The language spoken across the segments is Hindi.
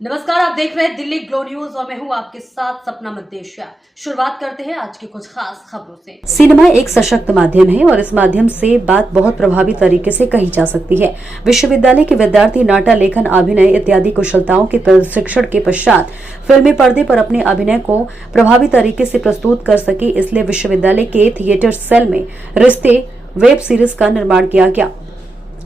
नमस्कार, आप देख रहे हैं दिल्ली ग्लो न्यूज और मैं हूं आपके साथ सपना मद्देशिया। शुरुआत करते हैं आज की कुछ खास खबरों से। सिनेमा एक सशक्त माध्यम है और इस माध्यम से बात बहुत प्रभावी तरीके से कही जा सकती है। विश्वविद्यालय के विद्यार्थी नाटक लेखन, अभिनय इत्यादि कुशलताओं के प्रशिक्षण के पश्चात फिल्मी पर्दे पर अपने अभिनय को प्रभावी तरीके से प्रस्तुत कर सके, इसलिए विश्वविद्यालय के थिएटर सेल में रिश्ते वेब सीरीज का निर्माण किया गया।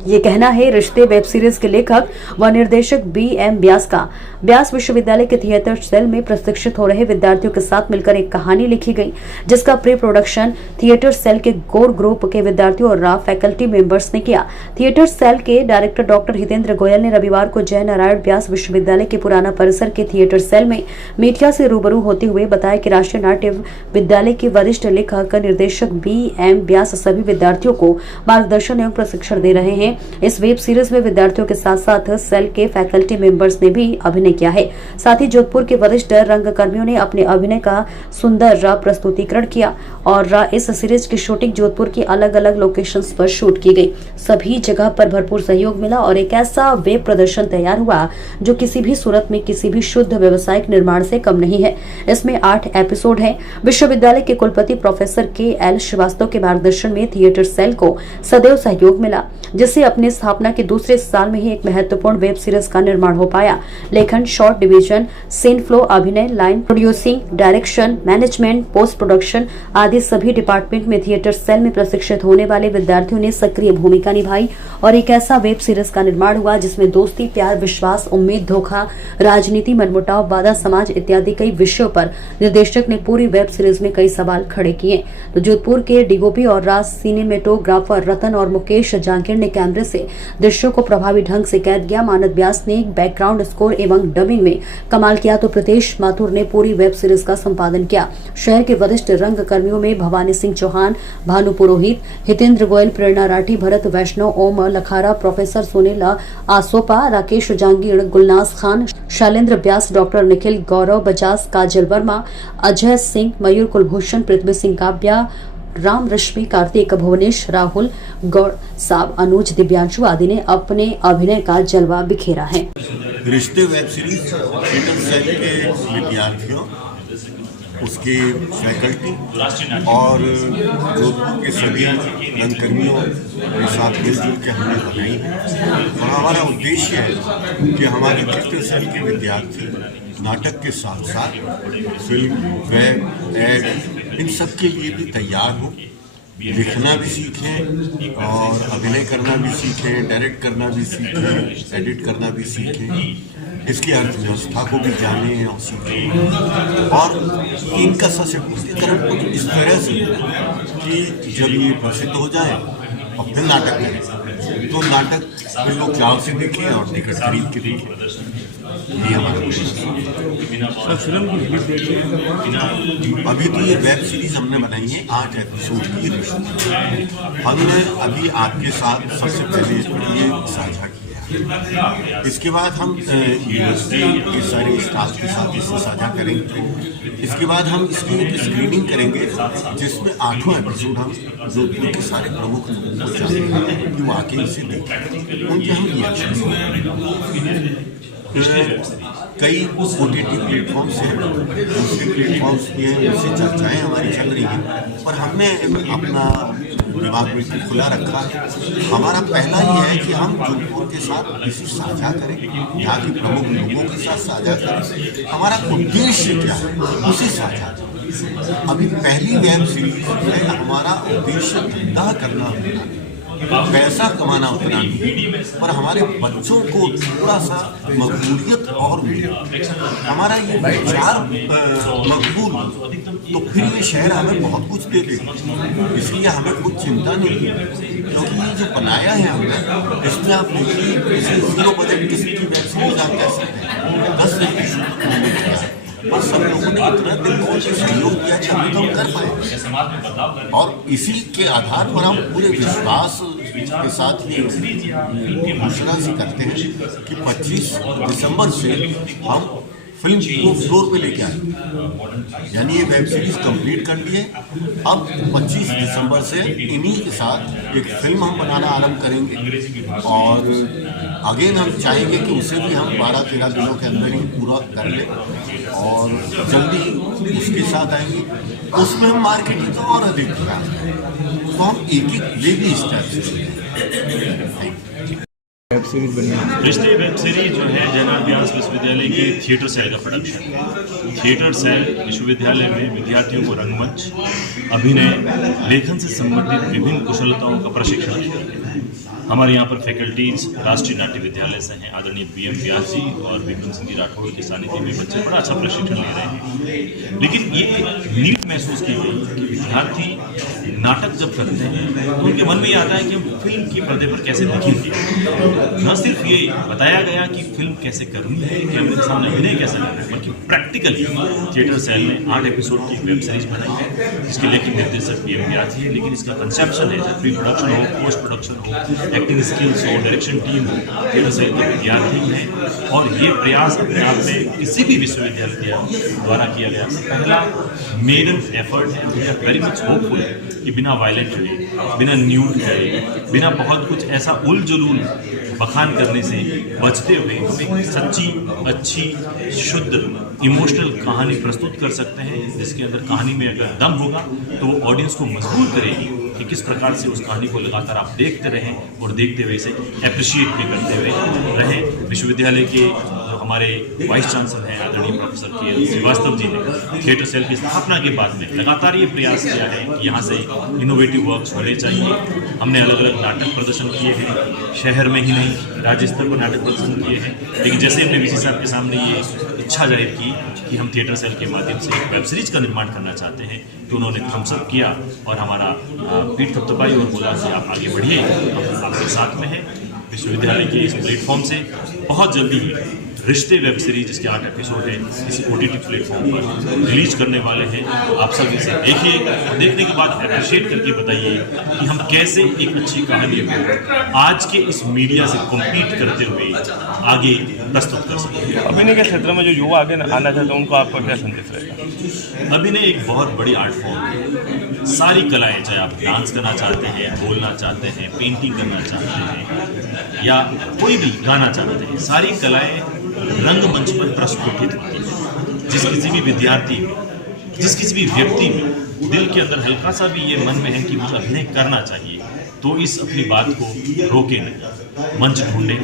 ये कहना है रिश्ते वेब सीरीज के लेखक व निर्देशक बी.एम. व्यास का। व्यास विश्वविद्यालय के थिएटर सेल में प्रशिक्षित हो रहे विद्यार्थियों के साथ मिलकर एक कहानी लिखी गई, जिसका प्री प्रोडक्शन थिएटर सेल के कोर ग्रुप के विद्यार्थियों और फैकल्टी मेंबर्स ने किया। थिएटर सेल के डायरेक्टर डॉक्टर हितेंद्र गोयल ने रविवार को जय नारायण व्यास विश्वविद्यालय के पुराना परिसर के थिएटर सेल में मीडिया से रूबरू होते हुए बताया कि राष्ट्रीय नाट्य विद्यालय के वरिष्ठ लेखक निर्देशक बी.एम. व्यास सभी विद्यार्थियों को मार्गदर्शन एवं प्रशिक्षण दे रहे हैं। इस वेब सीरीज में विद्यार्थियों के साथ साथ सेल के फैकल्टी मेंबर्स ने भी अभिनय किया है। साथ ही जोधपुर के वरिष्ठ रंगकर्मियों ने अपने अभिनय का सुंदर प्रस्तुतिकरण किया और इस सीरीज की शूटिंग जोधपुर की अलग अलग लोकेशंस पर शूट की गई। सभी जगह पर भरपूर सहयोग मिला और एक ऐसा वेब प्रदर्शन तैयार हुआ जो किसी भी सूरत में किसी भी शुद्ध व्यावसायिक निर्माण से कम नहीं है। इसमें 8 एपिसोड है। विश्वविद्यालय के कुलपति प्रोफेसर के.एल. श्रीवास्तव के मार्गदर्शन में थिएटर सेल को सदैव सहयोग मिला, जिससे अपनी स्थापना के दूसरे साल में ही एक महत्वपूर्ण वेब सीरीज का निर्माण हो पाया। लेखन, शॉर्ट डिवीजन, सीन फ्लो, अभिनय, line producing, direction, management, post production आदि सभी डिपार्टमेंट में थिएटर सेल में प्रशिक्षित होने वाले विद्यार्थियों ने सक्रिय भूमिका निभाई और एक ऐसा वेब सीरीज का निर्माण हुआ जिसमें दोस्ती, प्यार, विश्वास, उम्मीद, धोखा, राजनीति, मनमुटाव, वादा, समाज इत्यादि कई विषयों पर निर्देशक ने पूरी वेब सीरीज में कई सवाल खड़े किए। तो जोधपुर के डीओपी और सिनेमेटोग्राफर रतन और मुकेश जांगीर ने कैमरे से दृश्यों को प्रभावी ढंग से कैद किया। मानद व्यास ने बैकग्राउंड स्कोर एवं डबिंग में कमाल किया तो प्रीतेश माथुर ने पूरी वेब सीरीज का संपादन किया। शहर के वरिष्ठ रंग कर्मियों में भवानी सिंह चौहान, भानु पुरोहित, हितेंद्र गोयल, प्रेरणा राठी, भरत वैष्णव, ओम लखारा, प्रोफेसर सुनील आसोपा, राकेश जांगीर, गुलनाज खान, शैलेंद्र व्यास, डॉक्टर निखिल, गौरव बजाज, काजल वर्मा, अजय सिंह, मयूर कुलभूषण, पृथ्वी सिंह काव्या, राम रश्मि, कार्तिक, भुवनेश, राहुल, गौड़ साहब, अनुज, दिव्यांशु आदि ने अपने अभिनय का जलवा बिखेरा है। रिश्ते वेब सीरीज थिएटर सेल के विद्यार्थियों, उसके फैकल्टी और जोधपुर के सभी रंगकर्मियों के साथ मिलजुल के हमने बनाई है और हमारा उद्देश्य है कि हमारे थिएटर सेल के विद्यार्थी नाटक के साथ साथ फिल्म, वेब, एड इन सब के लिए भी तैयार हों, लिखना भी सीखें और अभिनय करना भी सीखें, डायरेक्ट करना भी सीखें, एडिट करना भी सीखें, इसकी अर्थव्यवस्था को भी जानें और सीखें और इनका सशक्तिकरण कुछ इस तरह से कि जब ये प्रसिद्ध हो जाए और फिर नाटक करें तो नाटक फिर लोग चाव से देखें और टिकट खरीद के देखें। ये हमारा अभी तो ये वेब सीरीज हमने बनाई है 8 एपिसोड की रिश्ते। हमने अभी आपके साथ सबसे पहले ये साझा किया, इसके बाद हम यूनिवर्सिटी के सारे स्टाफ के साथ इसे साझा करेंगे। इसके बाद हम इसकी एक स्क्रीनिंग करेंगे जिसमें 8वां एपिसोड हम जोधपुर के सारे प्रमुख लोगों को चाहेंगे कि वो आके इसे देखें, उनके हम रिएक्शन। कई OTT प्लेटफॉर्म्स हैं, दूसरे प्लेटफॉर्म्स भी हैं, उनसे चर्चाएँ हमारी चल रही हैं और हमने अपना दिमाग बिल्कुल खुला रखा है। हमारा पहला ये है कि हम जोधपुर के साथ इसे साझा करें, यहाँ के प्रमुख लोगों के साथ साझा करें। हमारा उद्देश्य क्या है उसे साझा करें। अभी पहली वेब सीरीज में हमारा उद्देश्य धंधा करना होता है, पैसा कमाना उतना नहीं, पर हमारे बच्चों को थोड़ा सा मकबूलियत और मिले। हमारा ये विचार मकबूल तो फिर ये शहर हमें बहुत कुछ दे देगा, इसलिए हमें कुछ चिंता नहीं है, क्योंकि ये जो बनाया है हमने इसमें आप देखिए इसे 0 बजट किसी की वेब सीरीज आप कह सकते हैं, 10 रुपये और सब लोगों ने इतना दिल खोल के सहयोग किया कि हम तो कर पाए और इसी के आधार पर हम पूरे विश्वास के साथ ही घोषणा से करते हैं कि 25 दिसंबर से हम फिल्म को फ्लोर पे लेके आए। यानी ये वेब सीरीज कंप्लीट कर लिए। अब 25 दिसंबर से इन्हीं के साथ एक फिल्म हम बनाना आरंभ करेंगे और अगेन हम चाहेंगे कि उसे भी हम 12-13 दिनों के अंदर ही पूरा कर लें और जल्दी ही उसके साथ आएंगे। उसमें हम मार्केटिंग का और अधिक प्रयास करें, तो हम एक बेबी स्टेप वेब सीरीज बनी है। रिश्ते वेब सीरीज जो है जयनारायण व्यास विश्वविद्यालय के थिएटर सेल का प्रोडक्शन है। थिएटर सेल विश्वविद्यालय में विद्यार्थियों को रंगमंच, अभिनय, लेखन से संबंधित विभिन्न कुशलताओं का प्रशिक्षण देता है। हमारे यहाँ पर फैकल्टीज राष्ट्रीय नाट्य विद्यालय से हैं, आदरणीय BM व्यास जी और विक्रम सिंह जी राठौड़ के सानिध्य में बच्चे बड़ा अच्छा प्रशिक्षण ले रहे हैं। लेकिन ये नीड महसूस की गई कि विद्यार्थी नाटक जब करते हैं तो उनके मन में ये आता है कि हम फिल्म के पर्दे पर कैसे दिखेंगे। न सिर्फ ये बताया गया कि फिल्म कैसे करनी है, कैमरे के सामने अभिनय कैसे करना है, बल्कि प्रैक्टिकली थिएटर सेल ने 8 एपिसोड की वेब सीरीज बनाई है जिसके लेखक निर्देशक BM व्यास जी है। लेकिन इसका कंसेप्शन है प्री प्रोडक्शन हो, पोस्ट प्रोडक्शन हो, एक्टिंग स्किल्स हो, डायरेक्शन टीम हो, थिएटर सेल के विद्यार्थी हैं और ये प्रयास अपने आप में किसी भी विश्वविद्यालय द्वारा किया गया पहला मेडन एफर्ट है। We are very much hopeful कि बिना वायलेंट हुए, बिना न्यूड करे, बिना बहुत कुछ ऐसा उल जुलूल बखान करने से बचते हुए हम एक सच्ची, अच्छी, शुद्ध, इमोशनल कहानी प्रस्तुत कर सकते हैं जिसके अंदर कहानी में अगर दम होगा तो वो ऑडियंस को मजबूर करेगी कि किस प्रकार से उस कहानी को लगातार आप देखते रहें और देखते हुए इसे एप्रिशिएट भी करते हुए रहें। विश्वविद्यालय के हमारे वाइस चांसलर हैं आदरणीय प्रोफेसर के श्रीवास्तव जी ने थिएटर सेल की स्थापना के बाद में लगातार ये प्रयास किया है कि यहाँ से इनोवेटिव वर्क्स होने चाहिए। हमने अलग अलग नाटक प्रदर्शन किए हैं, शहर में ही नहीं राज्य स्तर पर नाटक प्रदर्शन किए हैं। लेकिन जैसे हमने VC साहब के सामने ये इच्छा जाहिर की कि हम थिएटर सेल के माध्यम से एक वेब सीरीज का निर्माण करना चाहते हैं तो उन्होंने थम्स अप किया और हमारा पीठ थपथपाई और बोला कि आप आगे बढ़िए, हम आपके साथ में हैं। विश्वविद्यालय के इस प्लेटफॉर्म से बहुत जल्दी ही रिश्ते वेब सीरीज जिसके 8 एपिसोड है इसी OTT प्लेटफॉर्म पर रिलीज करने वाले हैं। आप सब इसे देखिए और देखने के बाद अप्रिशिएट करके बताइए कि हम कैसे एक अच्छी कहानी को आज के इस मीडिया से कॉम्पीट करते हुए आगे प्रस्तुत कर सकते हैं। अभिनय के क्षेत्र में जो युवा आगे आना चाहते हैं उनको आपका क्या संदेश रहेगा? अभिनय एक बहुत बड़ी आर्ट फॉर्म है। सारी कलाएं, चाहे आप डांस करना चाहते हैं, बोलना चाहते हैं, पेंटिंग करना चाहते हैं या कोई भी गाना चाहते हैं, सारी कलाएं रंगमंच पर प्रस्फुटित होती है। जिस किसी भी विद्यार्थी में, जिस किसी भी व्यक्ति में दिल के अंदर हल्का सा भी ये मन में है कि मुझे अभिनय करना चाहिए तो इस अपनी बात को रोके नहीं, मंच ढूंढे।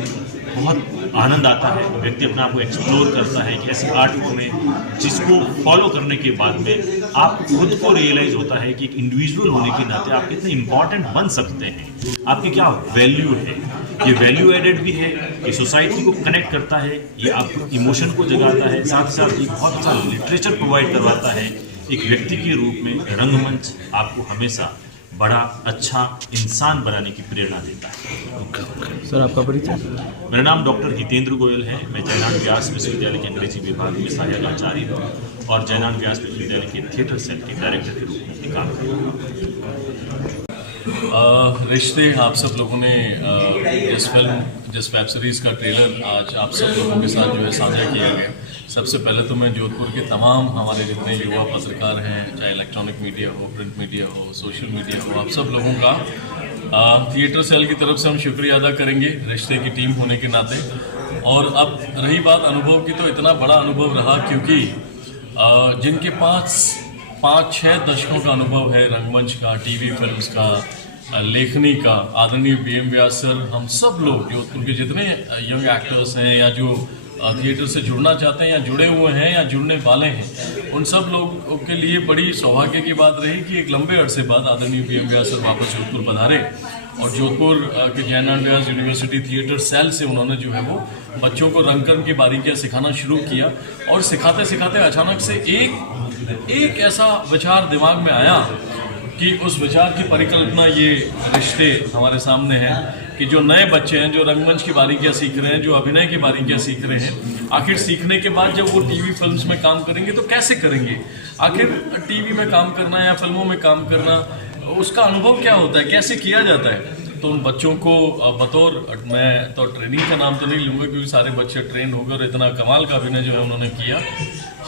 बहुत आनंद आता है, व्यक्ति अपने आप को एक्सप्लोर करता है कि ऐसी आर्ट फॉर्म है जिसको फॉलो करने के बाद में आप खुद को रियलाइज होता है कि एक इंडिविजुअल होने के नाते आप कितने इंपॉर्टेंट बन सकते हैं, आपकी क्या वैल्यू है। ये वैल्यू एडेड भी है, ये सोसाइटी को कनेक्ट करता है, ये आपको इमोशन को जगाता है, साथ साथ ये बहुत अच्छा लिटरेचर प्रोवाइड करवाता है। एक व्यक्ति के रूप में रंगमंच आपको हमेशा बड़ा अच्छा इंसान बनाने की प्रेरणा देता है। सर आपका परिचय? मेरा नाम डॉक्टर हितेंद्र गोयल है। मैं जयनारायण व्यास विश्वविद्यालय के अंग्रेजी विभाग में सहायक आचार्य हूँ और जयनारायण व्यास विश्वविद्यालय के थिएटर सेल के डायरेक्टर के रूप में काम करता हूँ। रिश्ते आप सब लोगों ने जिस वेब सीरीज़ का ट्रेलर आज आप सब लोगों के साथ जो है साझा किया गया, सबसे पहले तो मैं जोधपुर के तमाम हमारे जितने युवा पत्रकार हैं, चाहे इलेक्ट्रॉनिक मीडिया हो, प्रिंट मीडिया हो, सोशल मीडिया हो, आप सब लोगों का थिएटर सेल की तरफ से हम शुक्रिया अदा करेंगे रिश्ते की टीम होने के नाते। और अब रही बात अनुभव की, तो इतना बड़ा अनुभव रहा क्योंकि जिनके पास 5-6 दशकों का अनुभव है रंगमंच का, टीवी फिल्म्स का, लेखनी का, आदरणीय BM व्यास सर, हम सब लोग जोधपुर के जितने यंग एक्टर्स हैं या जो थिएटर से जुड़ना चाहते हैं या जुड़े हुए हैं या जुड़ने वाले हैं, उन सब लोगों के लिए बड़ी सौभाग्य की बात रही कि एक लंबे अरसे बाद आदरणीय BM व्यास सर वापस जोधपुर पधारे और जोधपुर के जयनारायण व्यास यूनिवर्सिटी थिएटर सेल से उन्होंने जो है वो बच्चों को रंगकर्म की बारीकियां सिखाना शुरू किया। और सिखाते सिखाते अचानक से एक ऐसा विचार दिमाग में आया कि उस विचार की परिकल्पना ये रिश्ते हमारे सामने है कि जो नए बच्चे हैं, जो रंगमंच की बारीकियां सीख रहे हैं, जो अभिनय की बारीकियां सीख रहे हैं, आखिर सीखने के बाद जब वो टीवी फिल्म्स में काम करेंगे तो कैसे करेंगे, आखिर टीवी में काम करना या फिल्मों में काम करना उसका अनुभव क्या होता है, कैसे किया जाता है। तो तो उन बच्चों को बतौर, मैं तो ट्रेनिंग का नाम तो नहीं लूँगा क्योंकि सारे बच्चे ट्रेंड हो गए और इतना कमाल का अभिनय जो है उन्होंने किया।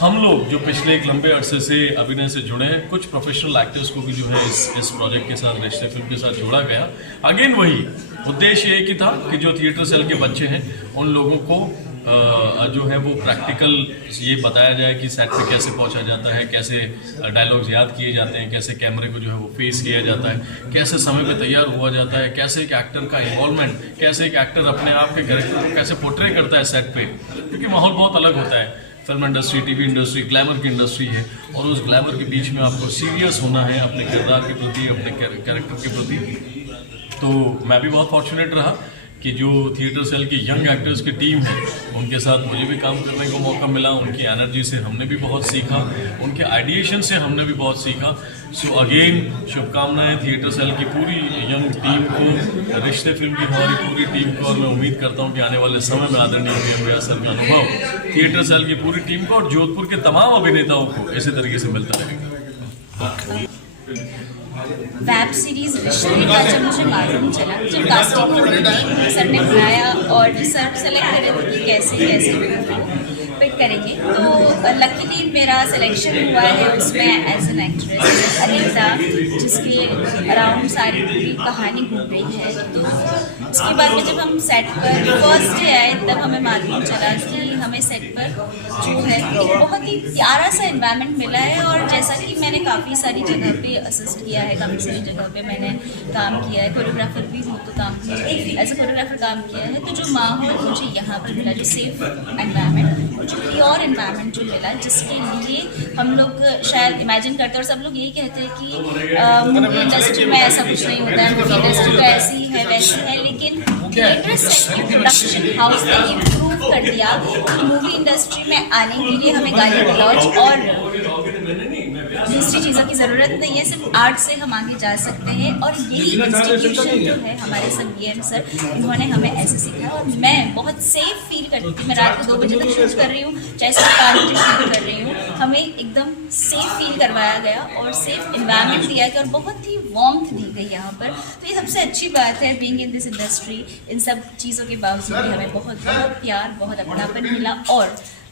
हम लोग जो पिछले एक लंबे अरसे से अभिनय से जुड़े हैं, कुछ प्रोफेशनल एक्टर्स को भी जो है इस प्रोजेक्ट के साथ, रिश्ते फिल्म के साथ जोड़ा गया। अगेन वही उद्देश्य एक ही था कि जो थिएटर सेल के बच्चे हैं उन लोगों को जो है वो प्रैक्टिकल ये बताया जाए कि सेट पे कैसे पहुंचा जाता है, कैसे डायलॉग्स याद किए जाते हैं, कैसे कैमरे को जो है वो फेस किया जाता है, कैसे समय पे तैयार हुआ जाता है, कैसे एक एक्टर का इन्वॉल्वमेंट, कैसे एक एक्टर अपने आप के कैरेक्टर को कैसे पोर्ट्रे करता है सेट पे, क्योंकि माहौल बहुत अलग होता है। Film industry, TV industry, glamour की इंडस्ट्री है और उस ग्लैमर के बीच में आपको सीरियस होना है अपने किरदार के प्रति, अपने कैरेक्टर के प्रति। तो मैं भी बहुत फॉर्चुनेट रहा कि जो थिएटर सेल की यंग एक्टर्स की टीम है उनके साथ मुझे भी काम करने को मौका मिला। उनकी एनर्जी से हमने भी बहुत सीखा, उनके आइडिएशन से हमने भी बहुत सीखा। सो अगेन शुभकामनाएं थिएटर सेल की पूरी यंग टीम को, रिश्ते फिल्म की हमारी पूरी टीम को, और मैं उम्मीद करता हूं कि आने वाले समय में आदरणीय PM सर का अनुभव थिएटर सेल की पूरी टीम को और जोधपुर के तमाम अभिनेताओं को इसी तरीके से मिलता रहेगा। वेब सीरीज रिश्ते का जब मुझे मालूम चला, जब कास्टिंग हो रही थी, सर ने बुलाया और सर सेलेक्ट करे थे कि कैसे पिक करेंगे, तो लकीली मेरा सिलेक्शन हुआ है उसमें एज एन एक्ट्रेस अनीता, जिसके अराउंड सारी पूरी कहानी घूम रही है। तो उसके बाद में जब हम सेट पर फर्स्ट डे आए तब हमें मालूम चला कि हमें सेट पर जो है एक बहुत ही प्यारा सा एनवायरनमेंट मिला है। और जैसा कि मैंने काफ़ी सारी जगह पे असिस्ट किया है, काफ़ी सारी जगह पे मैंने काम किया है, कोरियोग्राफर भी हूँ तो काम किया है, एज ए कोरियोग्राफर काम किया है। तो जो माहौल मुझे यहाँ पर मिला, जो सेफ एनवायरनमेंट, जो प्योर एनवायरनमेंट जो मिला, जिसके लिए हम लोग शायद इमेजिन करते हैं और सब लोग यही कहते हैं कि मूवी इंडस्ट्री में ऐसा कुछ नहीं होता है, मूवी इंडस्ट्री तो ऐसी है वैसी है, लेकिन थिएटर सेट के प्रोडक्शन हाउस ने ये प्रूव कर दिया कि मूवी इंडस्ट्री में आने के लिए हमें गाली गलौज और दूसरी चीज़ों की ज़रूरत नहीं है, सिर्फ आर्ट से हम आगे जा सकते हैं। और यही इंस्टीट्यूशन जो है हमारे सर BM सर, इन्होंने हमें ऐसे सिखाया और मैं बहुत सेफ फील करती थी। मैं रात को 2 बजे तक शूट कर रही हूँ, चाहे सुबह 5 बजे शूट कर रही हूँ, हमें एकदम सेफ फील करवाया गया और सेफ इन्वायरमेंट दिया गया और बहुत ही वार्मथ दी गई यहाँ पर। तो ये सबसे अच्छी बात है बीइंग इन दिस इंडस्ट्री। इन सब चीज़ों के बावजूद भी हमें बहुत बहुत प्यार, बहुत अपनापन मिला और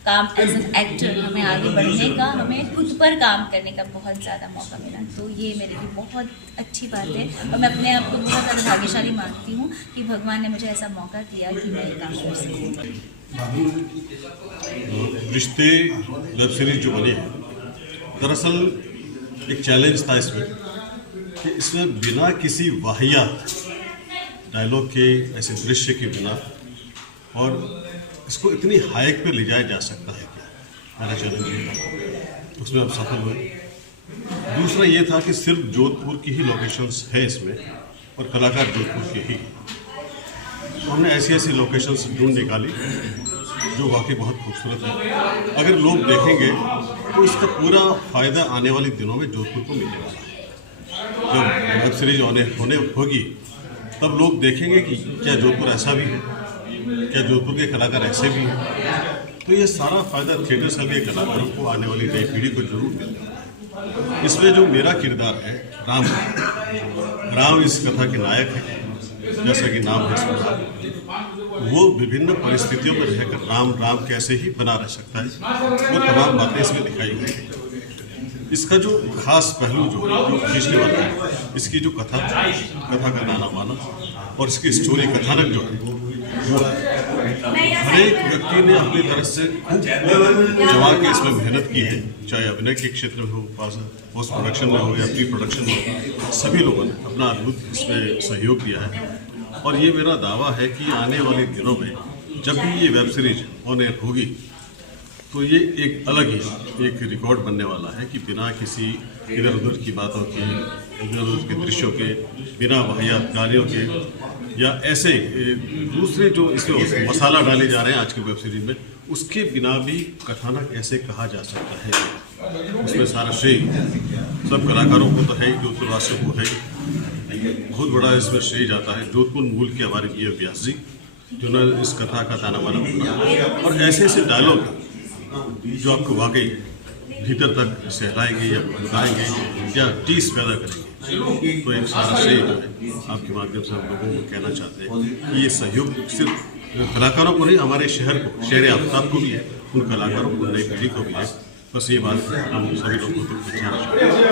काम एज एन एक्टर हमें आगे बढ़ने का, हमें खुद पर काम करने का बहुत ज़्यादा मौका मिला। तो ये मेरे लिए बहुत अच्छी बात है और मैं अपने आप को बहुत ज़्यादा भाग्यशाली मानती हूँ कि भगवान ने मुझे ऐसा मौका दिया कि मैं ये काम कर सकूँ। रिश्ते वेब सीरीज जो बनी है, दरअसल एक चैलेंज था इसमें कि इसमें बिना किसी वाहियात डायलॉग के, ऐसे दृश्य के बिना, और इसको इतनी हाइक पे ले जाया जा सकता है क्या, मेरा चैलेंज ये था। उसमें हम सफल हुए। दूसरा ये था कि सिर्फ जोधपुर की ही लोकेशंस है इसमें और कलाकार जोधपुर के ही। तो हमने ऐसी ऐसी लोकेशंस ढूंढ निकाली जो वाकई बहुत खूबसूरत है। अगर लोग देखेंगे तो इसका पूरा फ़ायदा आने वाले दिनों में जोधपुर को मिलने वाला है। जब वेब सीरीज होने होगी तब लोग देखेंगे कि क्या जोधपुर ऐसा भी है, क्या जोधपुर के कलाकार ऐसे भी हैं। तो ये सारा फायदा थिएटर सेल के कलाकारों को, आने वाली नई पीढ़ी को जरूर मिलने वाला है। इसमें जो मेरा किरदार है राम इस कथा के नायक है। जैसा कि नाम है इसमें, वो विभिन्न परिस्थितियों में रहकर राम कैसे ही बना रह सकता है, वो तमाम बातें इसमें दिखाई गई हैं। इसका जो खास पहलू जो खींचने वाला है, इसकी जो कथा का गाना वाना और इसकी स्टोरी कथानक जो है, वो हर एक व्यक्ति ने अपनी तरफ से खूब जमा के इसमें मेहनत की है, चाहे अभिनय के क्षेत्र में हो, पोस्ट प्रोडक्शन में हो या प्री प्रोडक्शन में हो, सभी लोगों ने अपना अद्भुत इसमें सहयोग दिया है। और ये मेरा दावा है कि आने वाले दिनों में जब भी ये वेब सीरीज ऑन एयर होगी तो ये एक अलग ही एक रिकॉर्ड बनने वाला है कि बिना किसी इधर उधर की बातों के, इधर उधर के दृश्यों के, बिना वाहियात गालियों के या ऐसे दूसरे जो इसमें मसाला डाले जा रहे हैं आज की वेब सीरीज में, उसके बिना भी कथानक ऐसे कहा जा सकता है। उसमें सारा श्रेय सब कलाकारों को तो है ही, जोधपुर वासियों को है ही। बहुत बड़ा इसमें श्रेय जाता है जोधपुर मूल के हमारे BM व्यास जी, जिन्होंने इस कथा का ताना बाना बनाया और ऐसे ऐसे डायलॉग जो आपको वाकई भीतर तक सहलाएंगे या बताएंगे या टीस पैदा करेंगे। तो एक सारा श्रेय जो है आपके माध्यम से हम लोगों को कहना चाहते हैं कि ये सहयोग सिर्फ कलाकारों को नहीं, हमारे शहर को, शहर आफ्ताब को भी है, उन कलाकारों को, नई पीढ़ी को भी है। बस ये बात हम सभी लोगों को कहना चाहते हैं।